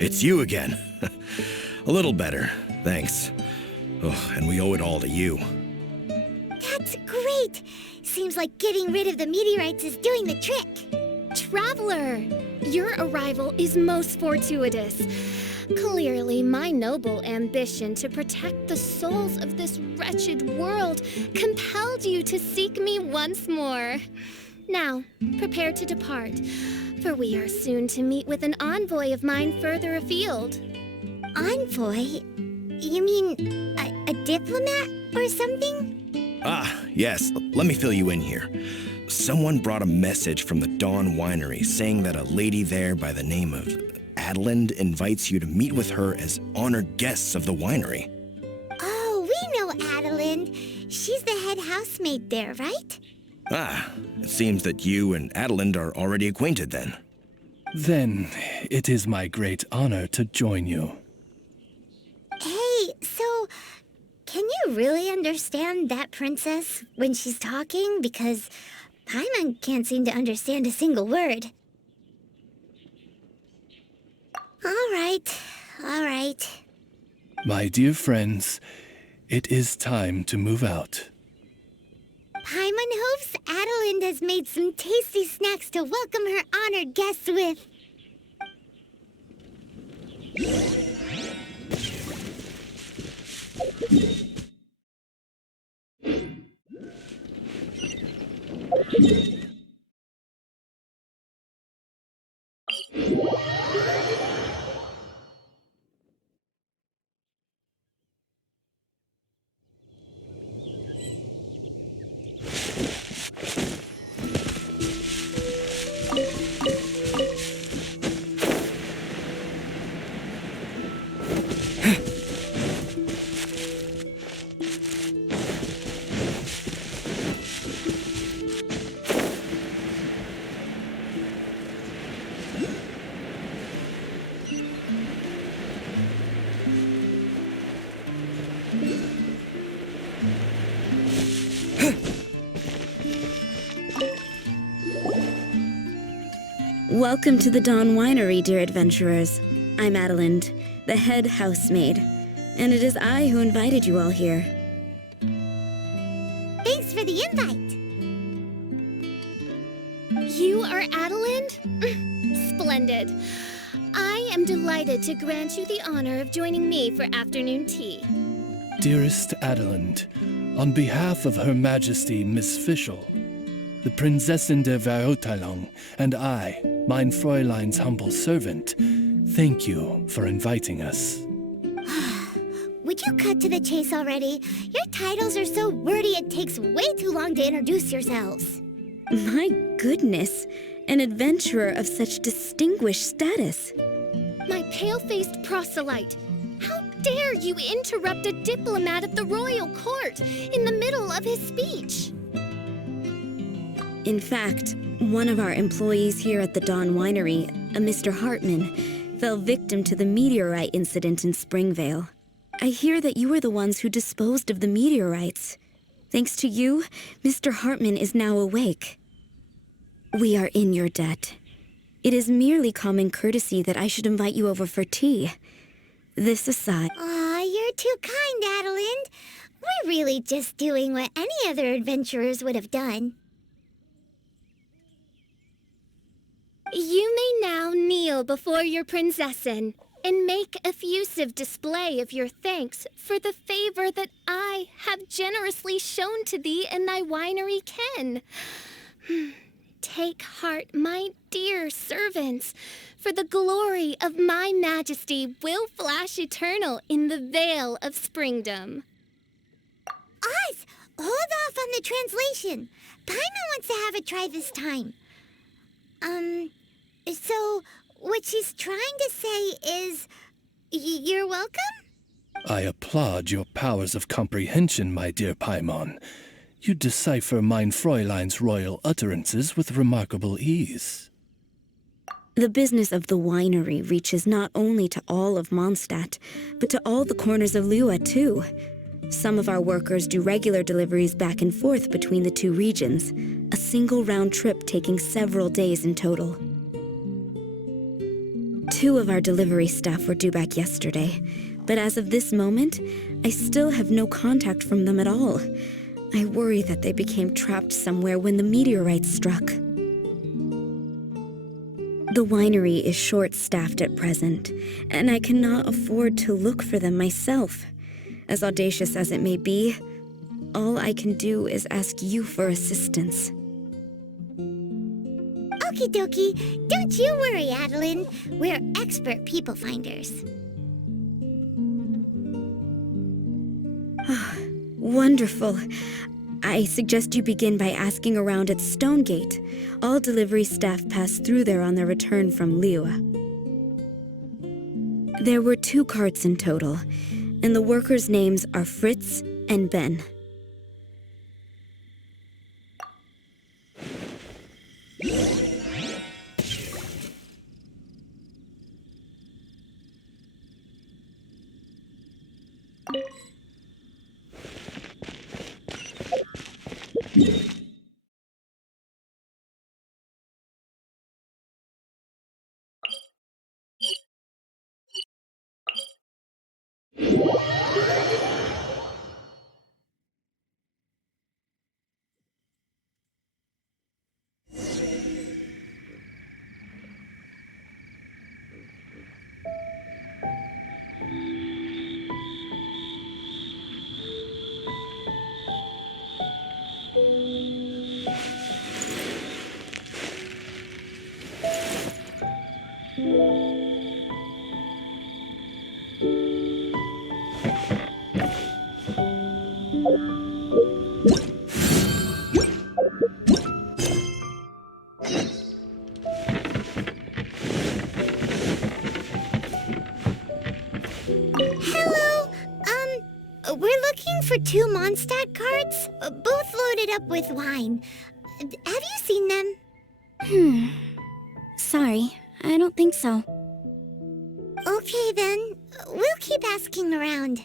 It's you again. A little better, thanks. Oh, and we owe it all to you. That's great! Seems like getting rid of the meteorites is doing the trick. Traveler, your arrival is most fortuitous. Clearly, my noble ambition to protect the souls of this wretched world compelled you to seek me once more. Now, prepare to depart, for we are soon to meet with an envoy of mine further afield. Envoy? You mean a diplomat or something? Ah, yes. Let me fill you in here. Someone brought a message from the Dawn Winery saying that a lady there by the name of Adelind invites you to meet with her as honored guests of the winery. Oh, we know Adelind. She's the head housemaid there, right? Ah, it seems that you and Adelind are already acquainted then. Then it is my great honor to join you. Hey, so can you really understand that princess when she's talking? Because Paimon can't seem to understand a single word. All right. My dear friends, it is time to move out. Paimon hopes Adelind has made some tasty snacks to welcome her honored guests with. Welcome to the Dawn Winery, dear adventurers. I'm Adelind, the head housemaid, and it is I who invited you all here. Thanks for the invite. You are Adelind? Splendid. I am delighted to grant you the honor of joining me for afternoon tea. Dearest Adelind, on behalf of Her Majesty Miss Fischl, the Prinzessin der Verurteilung, and I, mein Fräulein's humble servant, thank you for inviting us. Would you cut to the chase already? Your titles are so wordy it takes way too long to introduce yourselves. My goodness, an adventurer of such distinguished status. My pale-faced proselyte, how dare you interrupt a diplomat at the royal court in the middle of his speech? In fact, one of our employees here at the Dawn Winery, a Mr. Hartman, fell victim to the meteorite incident in Springvale. I hear that you were the ones who disposed of the meteorites. Thanks to you, Mr. Hartman is now awake. We are in your debt. It is merely common courtesy that I should invite you over for tea. This aside... Aw, you're too kind, Adelind. We're really just doing what any other adventurers would have done. You may now kneel before your Prinzessin and make effusive display of your thanks for the favor that I be shown to thee in thy winery ken. Take heart, my dear servants, for the glory of my majesty will flash eternal in the vale of springdom. Oz, hold off on the translation. Paimon wants to have a try this time. So what she's trying to say is, you're welcome? I applaud your powers of comprehension, my dear Paimon. You decipher mein Fräulein's royal utterances with remarkable ease. The business of the winery reaches not only to all of Mondstadt, but to all the corners of Lua, too. Some of our workers do regular deliveries back and forth between the two regions, a single round trip taking several days in total. 2 of our delivery staff were due back yesterday, but as of this moment, I still have no contact from them at all. I worry that they became trapped somewhere when the meteorite struck. The winery is short-staffed at present, and I cannot afford to look for them myself. As audacious as it may be, all I can do is ask you for assistance. Okie dokie. Don't you worry, Adeline. We're expert people finders. Wonderful. I suggest you begin by asking around at Stonegate. All delivery staff pass through there on their return from Liyue. There were 2 carts in total, and the workers' names are Fritz and Ben. We're looking for 2 Mondstadt carts, both loaded up with wine. Have you seen them? Sorry, I don't think so. Okay then, we'll keep asking around.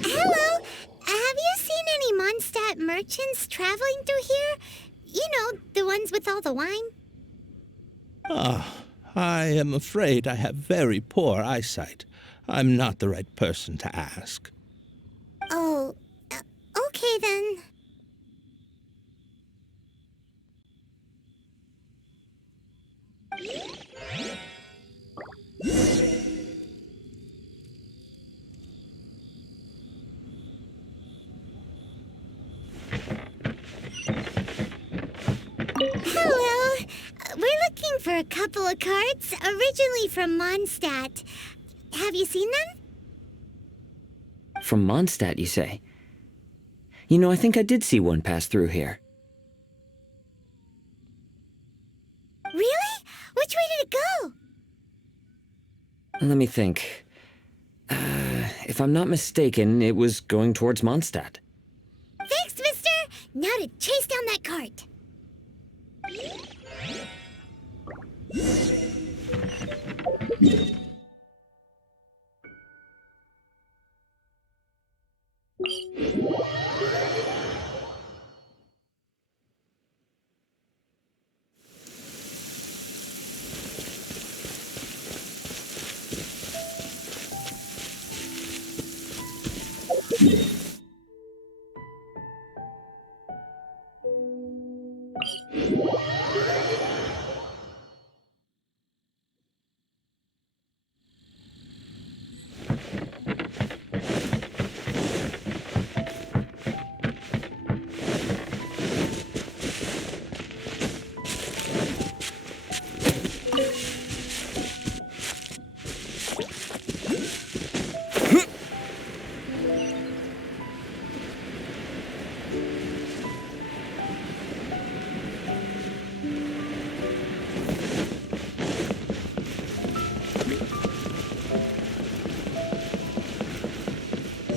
Hello! Have you seen any Mondstadt merchants traveling through here? You know, the ones with all the wine? I am afraid I have very poor eyesight. I'm not the right person to ask. Oh, okay then. Hello. We're looking for a couple of carts, originally from Mondstadt. Have you seen them? From Mondstadt, you say? You know, I think I did see one pass through here. Really? Which way did it go? Let me think. If I'm not mistaken, it was going towards Mondstadt. Thanks, mister! Now to chase down that cart.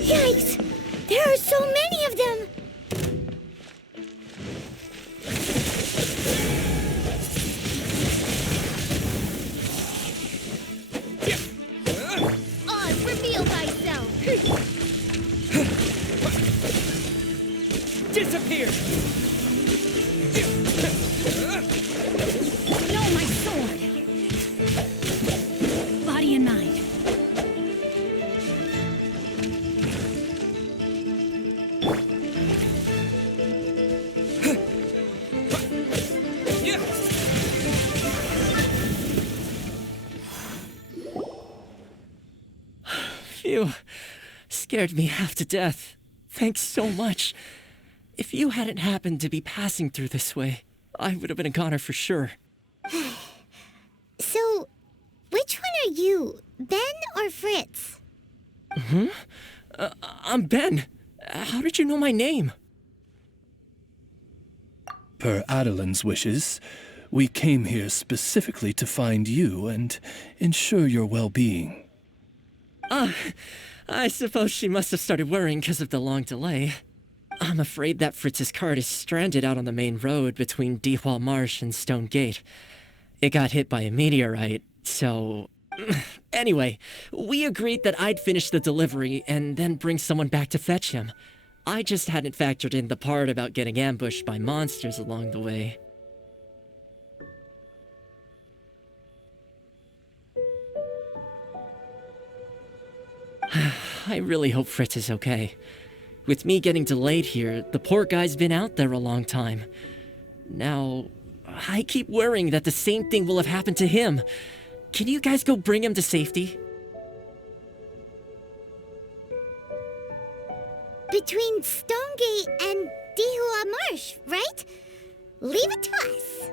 Yikes! There are so many of them! Oz, reveal thyself! Disappear! No, my sword! Body and mind. Phew. Scared me half to death. Thanks so much. If you hadn't happened to be passing through this way, I would have been a goner for sure. So, which one are you, Ben or Fritz? I'm Ben. How did you know my name? Per Adelin's wishes, we came here specifically to find you and ensure your well-being. I suppose she must have started worrying because of the long delay. I'm afraid that Fritz's cart is stranded out on the main road between Dihua Marsh and Stone Gate. It got hit by a meteorite, so... Anyway, we agreed that I'd finish the delivery and then bring someone back to fetch him. I just hadn't factored in the part about getting ambushed by monsters along the way. I really hope Fritz is okay. With me getting delayed here, the poor guy's been out there a long time. Now, I keep worrying that the same thing will have happened to him. Can you guys go bring him to safety? Between Stonegate and Dihua Marsh, right? Leave it to us.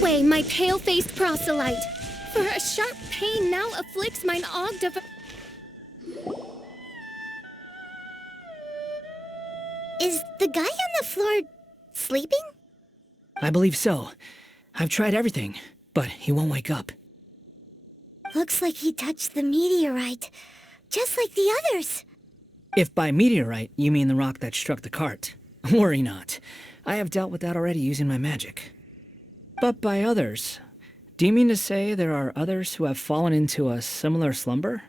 Way, my pale-faced proselyte, for a sharp pain now afflicts mine ogde. Is the guy on the floor sleeping? I believe so. I've tried everything, but he won't wake up. Looks like he touched the meteorite, just like the others. If by meteorite you mean the rock that struck the cart, worry not. I have dealt with that already using my magic. But by others, do you mean to say there are others who have fallen into a similar slumber?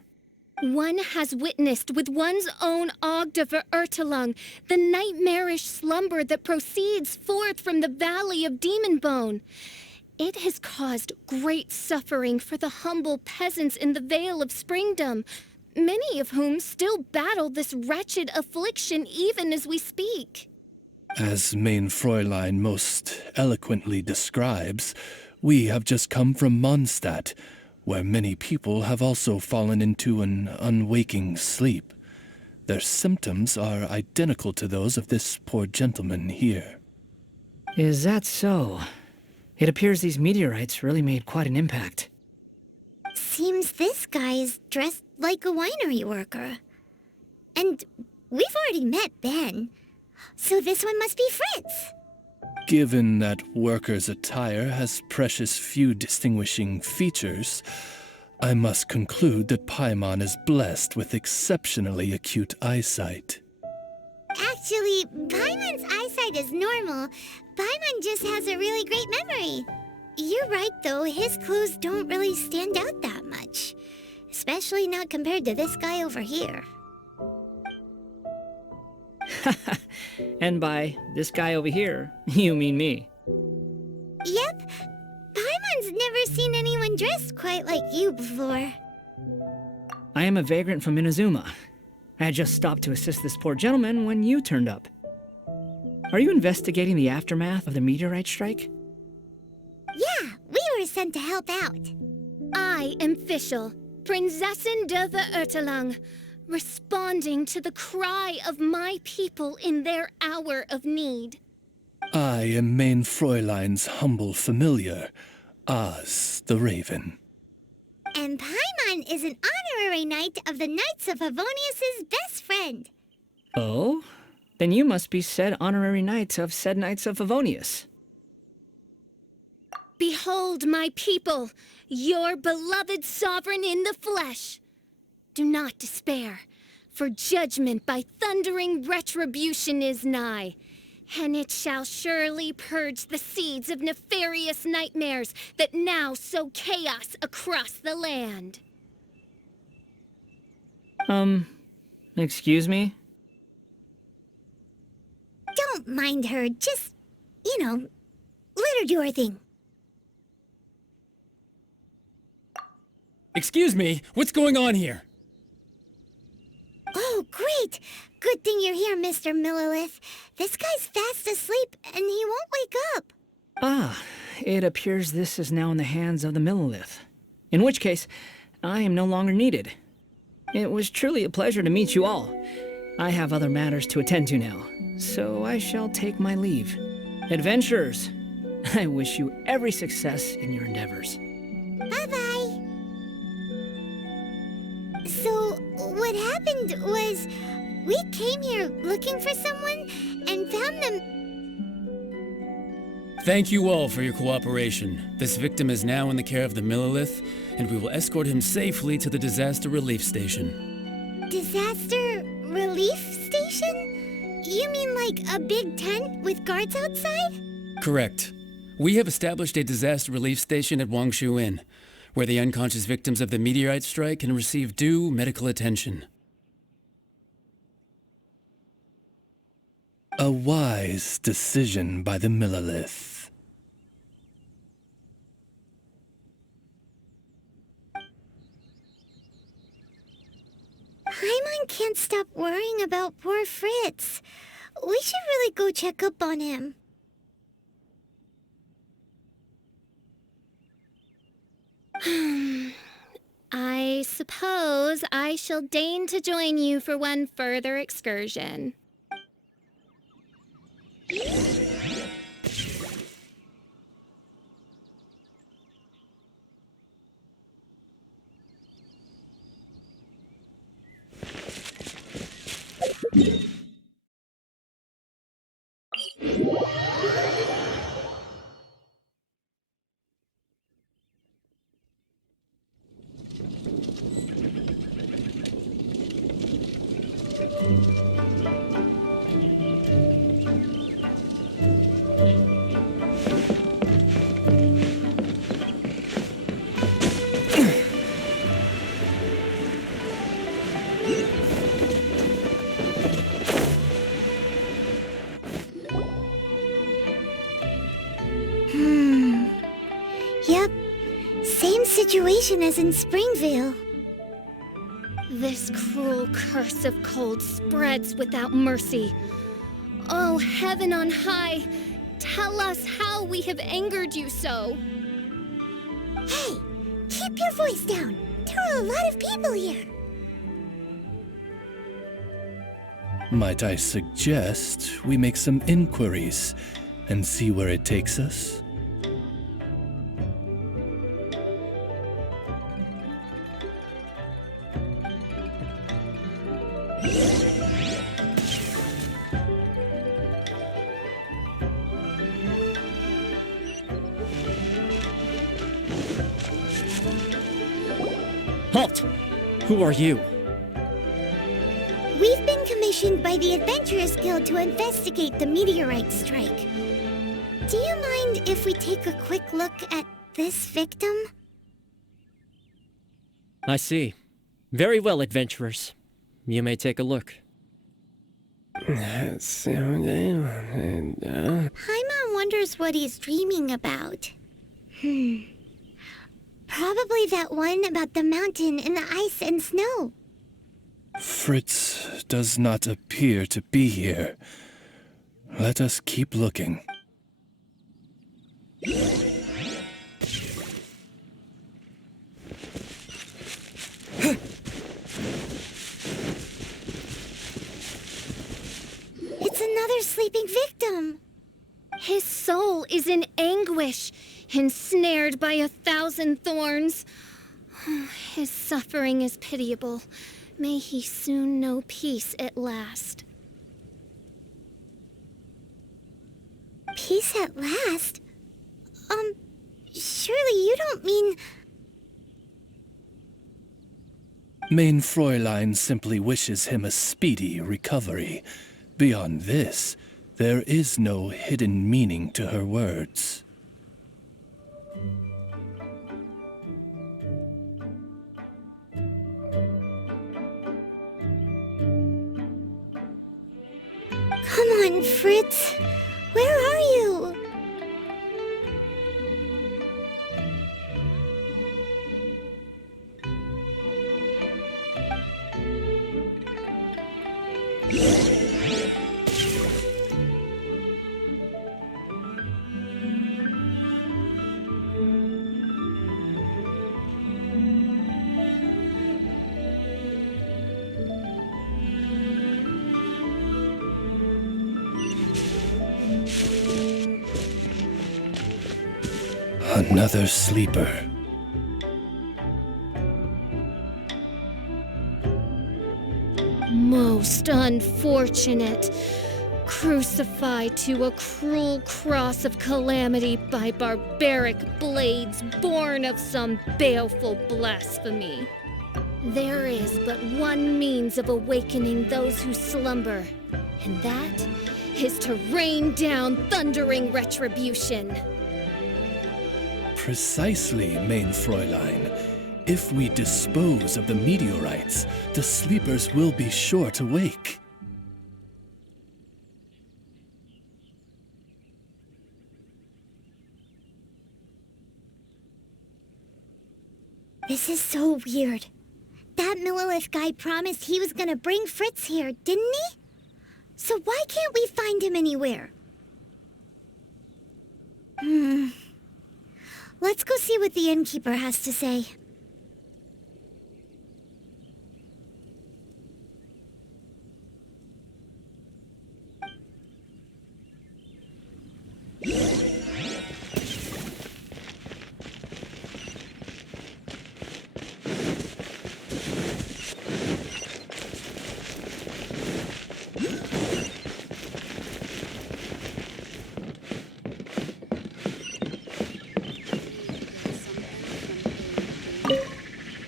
One has witnessed with one's own ogde Verurtelung the nightmarish slumber that proceeds forth from the Valley of Demon Bone. It has caused great suffering for the humble peasants in the Vale of Springdom, many of whom still battle this wretched affliction even as we speak. As Main Fräulein most eloquently describes, we have just come from Mondstadt, where many people have also fallen into an unwaking sleep. Their symptoms are identical to those of this poor gentleman here. Is that so? It appears these meteorites really made quite an impact. Seems this guy is dressed like a winery worker. And we've already met Ben, so this one must be Fritz. Given that worker's attire has precious few distinguishing features, I must conclude that Paimon is blessed with exceptionally acute eyesight. Actually, Paimon's eyesight is normal. Paimon just has a really great memory. You're right, though. His clues don't really stand out that much. Especially not compared to this guy over here. And by this guy over here, you mean me. Yep. Paimon's never seen anyone dressed quite like you before. I am a vagrant from Inazuma. I had just stopped to assist this poor gentleman when you turned up. Are you investigating the aftermath of the meteorite strike? Yeah, we were sent to help out. I am Fischl, Prinzessin der Verurteilung, responding to the cry of my people in their hour of need. I am Main Fräulein's humble familiar, Oz the Raven. And Paimon is an honorary knight of the Knights of Favonius's best friend. Oh? Then you must be said honorary knight of said Knights of Favonius. Behold my people, your beloved sovereign in the flesh. Do not despair, for judgment by thundering retribution is nigh, and it shall surely purge the seeds of nefarious nightmares that now sow chaos across the land. Excuse me? Don't mind her, just, let her do her thing. Excuse me, what's going on here? Oh, great! Good thing you're here, Mr. Millilith. This guy's fast asleep, and he won't wake up. Ah, it appears this is now in the hands of the Millilith. In which case, I am no longer needed. It was truly a pleasure to meet you all. I have other matters to attend to now, so I shall take my leave. Adventurers, I wish you every success in your endeavors. Bye-bye. So, what happened was, we came here looking for someone and found them. Thank you all for your cooperation. This victim is now in the care of the Millilith, and we will escort him safely to the disaster relief station. Disaster relief station? You mean like a big tent with guards outside? Correct. We have established a disaster relief station at Wangshu Inn, where the unconscious victims of the meteorite strike can receive due medical attention. A wise decision by the Millilith. Paimon can't stop worrying about poor Fritz. We should really go check up on him. I suppose I shall deign to join you for one further excursion. Yep, same situation as in Springvale. This cruel curse of cold spreads without mercy. Oh, heaven on high, tell us how we have angered you so. Hey, keep your voice down. There are a lot of people here. Might I suggest we make some inquiries and see where it takes us? Halt! Who are you? We've been commissioned by the Adventurers Guild to investigate the meteorite strike. Do you mind if we take a quick look at this victim? I see. Very well, adventurers. You may take a look. Paimon wonders what he's dreaming about. Probably that one about the mountain and the ice and snow. Fritz does not appear to be here. Let us keep looking. It's another sleeping victim. His soul is in anguish, ensnared by 1,000 thorns. His suffering is pitiable. May he soon know peace at last. Peace at last? Surely you don't mean... Mein Fräulein simply wishes him a speedy recovery. Beyond this, there is no hidden meaning to her words. Come on, Fritz. Where are you? Another sleeper. Most unfortunate. Crucified to a cruel cross of calamity by barbaric blades born of some baleful blasphemy. There is but one means of awakening those who slumber, and that is to rain down thundering retribution. Precisely, Mein Fräulein. If we dispose of the meteorites, the sleepers will be sure to wake. This is so weird. That Millilith guy promised he was gonna bring Fritz here, didn't he? So why can't we find him anywhere? Let's go see what the innkeeper has to say.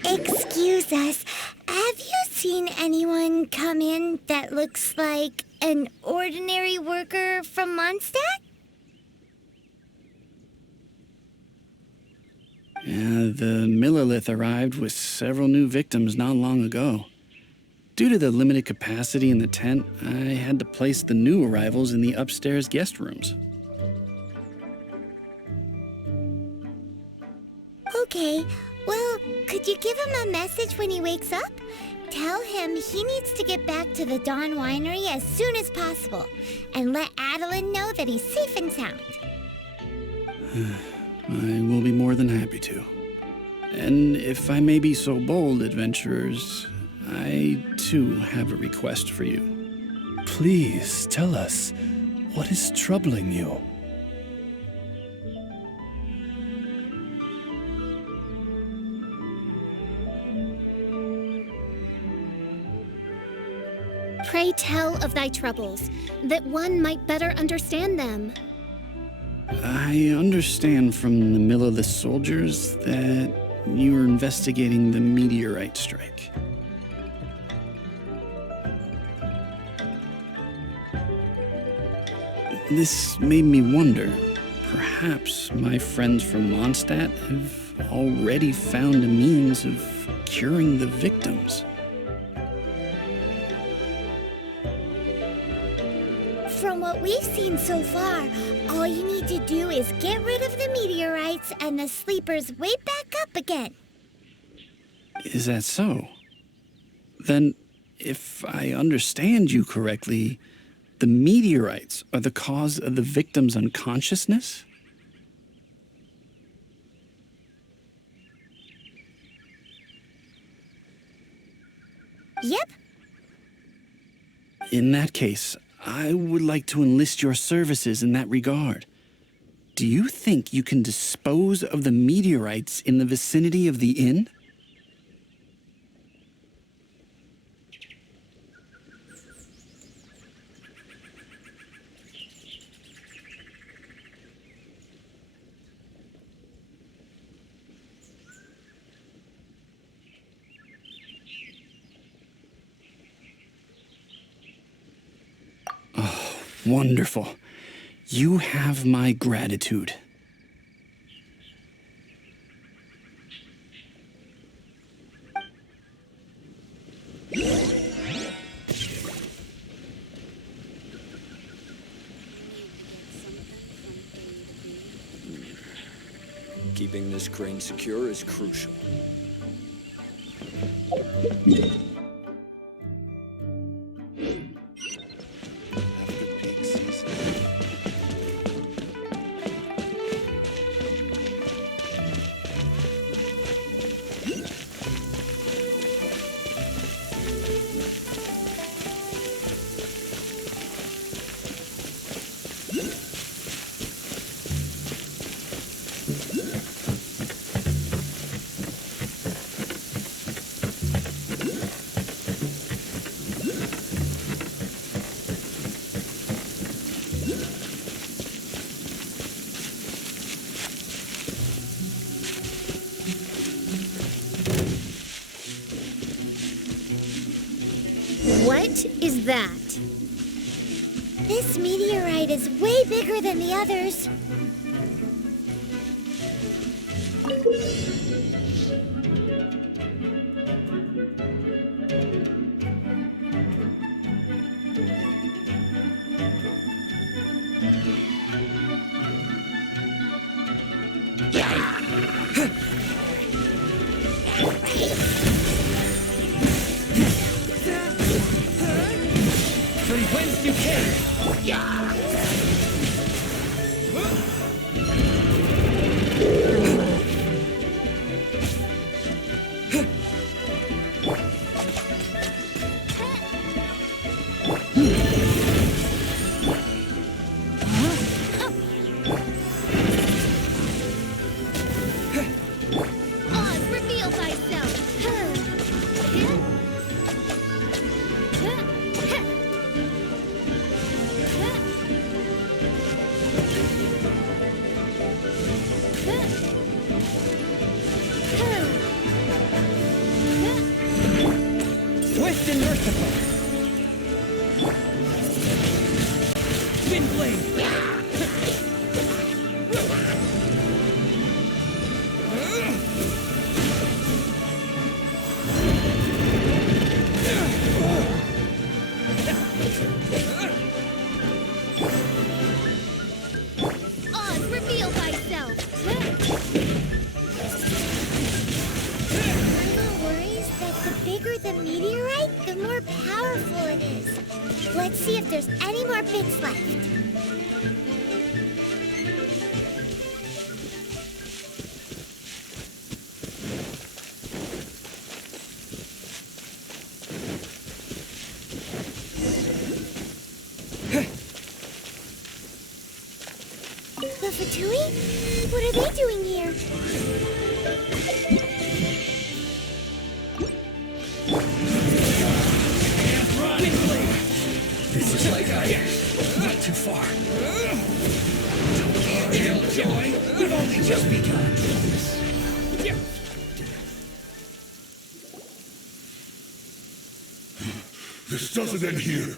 Excuse us, have you seen anyone come in that looks like an ordinary worker from Mondstadt? Yeah, the Millilith arrived with several new victims not long ago. Due to the limited capacity in the tent, I had to place the new arrivals in the upstairs guest rooms. Okay, well, could you give him a message when he wakes up? Tell him he needs to get back to the Dawn Winery as soon as possible, and let Adeline know that he's safe and sound. I will be more than happy to. And if I may be so bold, adventurers, I too have a request for you. Please tell us, what is troubling you? Pray tell of thy troubles, that one might better understand them. I understand from the Millilith soldiers that you were investigating the meteorite strike. This made me wonder, perhaps my friends from Mondstadt have already found a means of curing the victims. From what we've seen so far, all you need to do is get rid of the meteorites and the sleepers way back up again. Is that so? Then, if I understand you correctly, the meteorites are the cause of the victim's unconsciousness? Yep. In that case, I would like to enlist your services in that regard. Do you think you can dispose of the meteorites in the vicinity of the inn? Oh, wonderful. You have my gratitude. Keeping this crane secure is crucial. What is that? This meteorite is way bigger than the others. From whence you came! Oz, reveal thyself! Swift and merciful! Windblade! Oz, reveal thyself! Paimon worries that the bigger the meteorite, the more powerful it is. Let's see if there's any more bits left. Fatui? What are they doing here? This is like not too far. Don't kill joy. We've only just begun. This doesn't end here.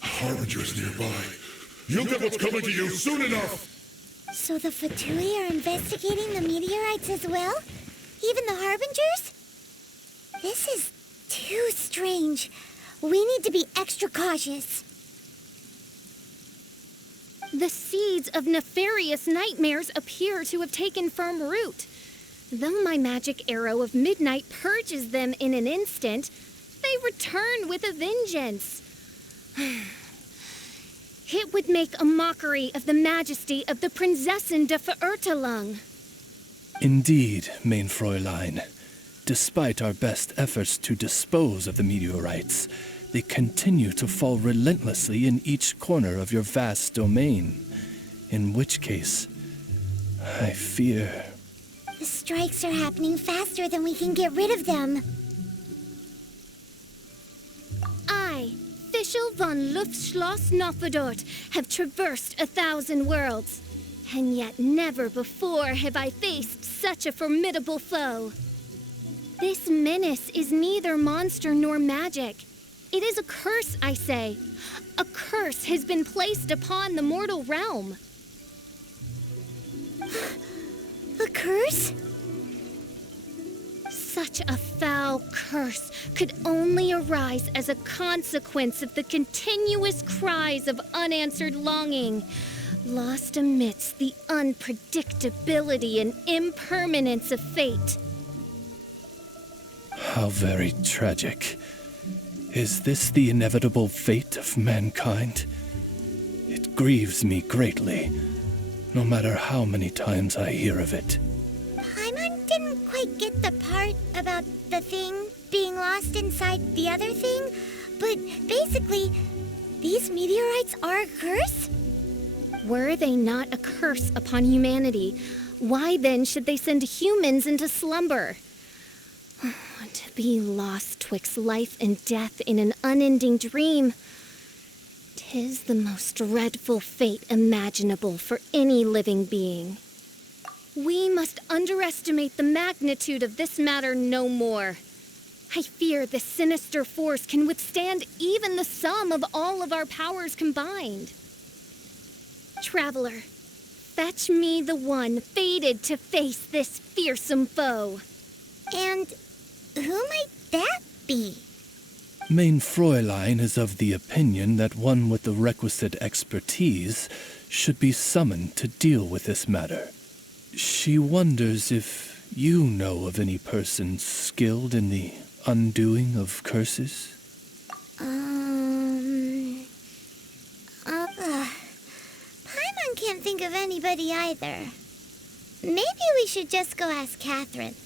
Harbinger's nearby. You'll get what's coming to you soon enough. So the Fatui are investigating the meteorites as well? Even the Harbingers? This is too strange. We need to be extra cautious. The seeds of nefarious nightmares appear to have taken firm root. Though my magic arrow of midnight purges them in an instant, they return with a vengeance. It would make a mockery of the majesty of the Prinzessin de Verurteilung. Indeed, mein Fräulein. Despite our best efforts to dispose of the meteorites, they continue to fall relentlessly in each corner of your vast domain. In which case, I fear... The strikes are happening faster than we can get rid of them. I, Fischl von Luftschloss Nofedort, have traversed 1,000 worlds. And yet never before have I faced such a formidable foe. This menace is neither monster nor magic. It is a curse, I say. A curse has been placed upon the mortal realm. A curse? Such a foul curse could only arise as a consequence of the continuous cries of unanswered longing, lost amidst the unpredictability and impermanence of fate. How very tragic. Is this the inevitable fate of mankind? It grieves me greatly, no matter how many times I hear of it. Paimon didn't quite get the part about the thing being lost inside the other thing, but basically, these meteorites are a curse? Were they not a curse upon humanity, why then should they send humans into slumber? To be lost twixt life and death in an unending dream, 'tis the most dreadful fate imaginable for any living being. We must underestimate the magnitude of this matter no more. I fear this sinister force can withstand even the sum of all of our powers combined. Traveler, fetch me the one fated to face this fearsome foe. And who might that be? Mein Fräulein is of the opinion that one with the requisite expertise should be summoned to deal with this matter. She wonders if you know of any person skilled in the undoing of curses? Paimon can't think of anybody either. Maybe we should just go ask Catherine.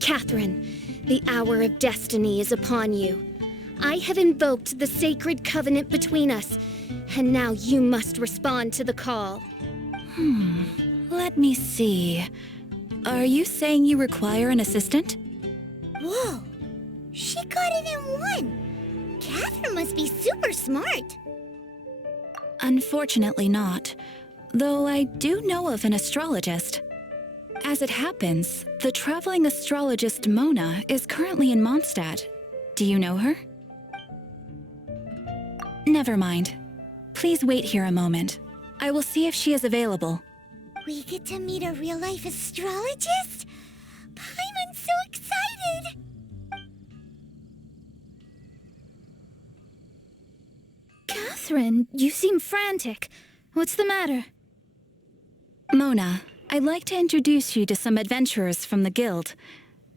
Catherine, the hour of destiny is upon you. I have invoked the sacred covenant between us, and now you must respond to the call. Let me see. Are you saying you require an assistant? Whoa! She got it in one! Catherine must be super smart! Unfortunately not, though I do know of an astrologist. As it happens, the traveling astrologist Mona is currently in Mondstadt. Do you know her? Never mind. Please wait here a moment. I will see if she is available. We get to meet a real-life astrologist? Paimon's so excited! Catherine, you seem frantic. What's the matter? Mona, I'd like to introduce you to some adventurers from the guild.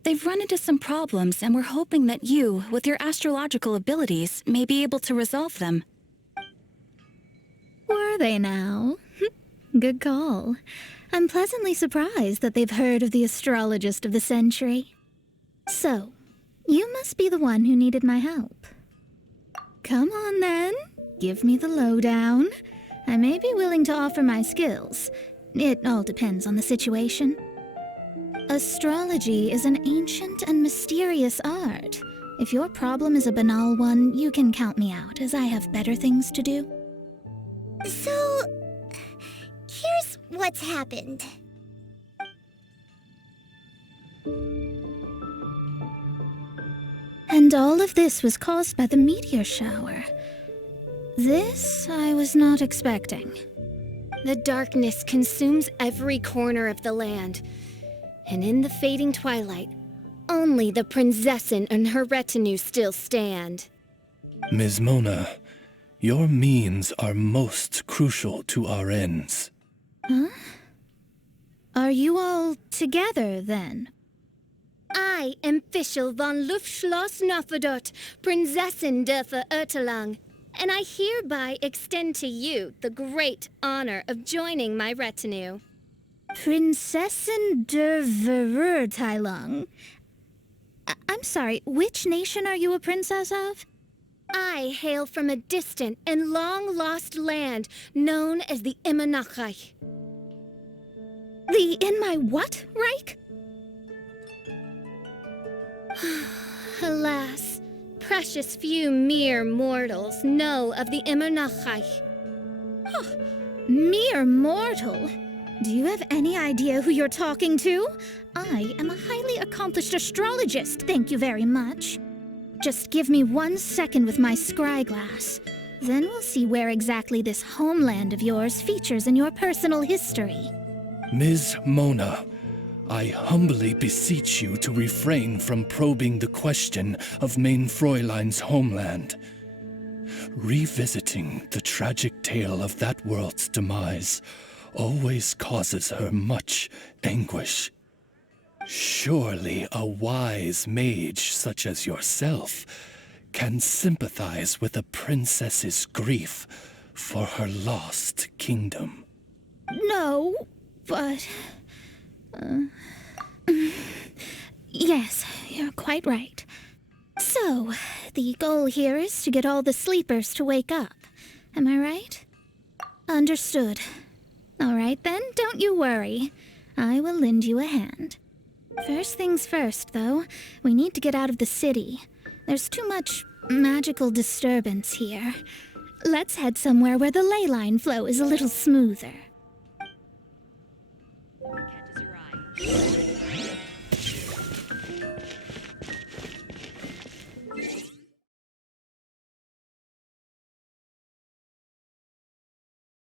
They've run into some problems, and we're hoping that you, with your astrological abilities, may be able to resolve them. Were they now? Good call. I'm pleasantly surprised that they've heard of the astrologist of the century. So, you must be the one who needed my help. Come on then, give me the lowdown. I may be willing to offer my skills. It all depends on the situation. Astrology is an ancient and mysterious art. If your problem is a banal one, you can count me out, as I have better things to do. So, here's what's happened. And all of this was caused by the meteor shower. This I was not expecting. The darkness consumes every corner of the land. And in the fading twilight, only the Prinzessin and her retinue still stand. Ms. Mona, your means are most crucial to our ends. Huh? Are you all together, then? I am Fischl von Luftschloss Nofadot, Prinzessin der Verirrtelang, and I hereby extend to you the great honor of joining my retinue. Prinzessin der Verirrtelang? I'm sorry, which nation are you a princess of? I hail from a distant and long-lost land known as the Immernachtreich. The in my what, Reich? Alas, precious few mere mortals know of the Immernachtreich. Huh, mere mortal? Do you have any idea who you're talking to? I am a highly accomplished astrologist, thank you very much. Just give me 1 second with my scryglass. Then we'll see where exactly this homeland of yours features in your personal history. Ms. Mona, I humbly beseech you to refrain from probing the question of Main Fräulein's homeland. Revisiting the tragic tale of that world's demise always causes her much anguish. Surely a wise mage such as yourself can sympathize with a princess's grief for her lost kingdom. No, but... Yes, you're quite right. So, the goal here is to get all the sleepers to wake up. Am I right? Understood. All right then, don't you worry. I will lend you a hand. First things first, though, we need to get out of the city. There's too much magical disturbance here. Let's head somewhere where the ley line flow is a little smoother.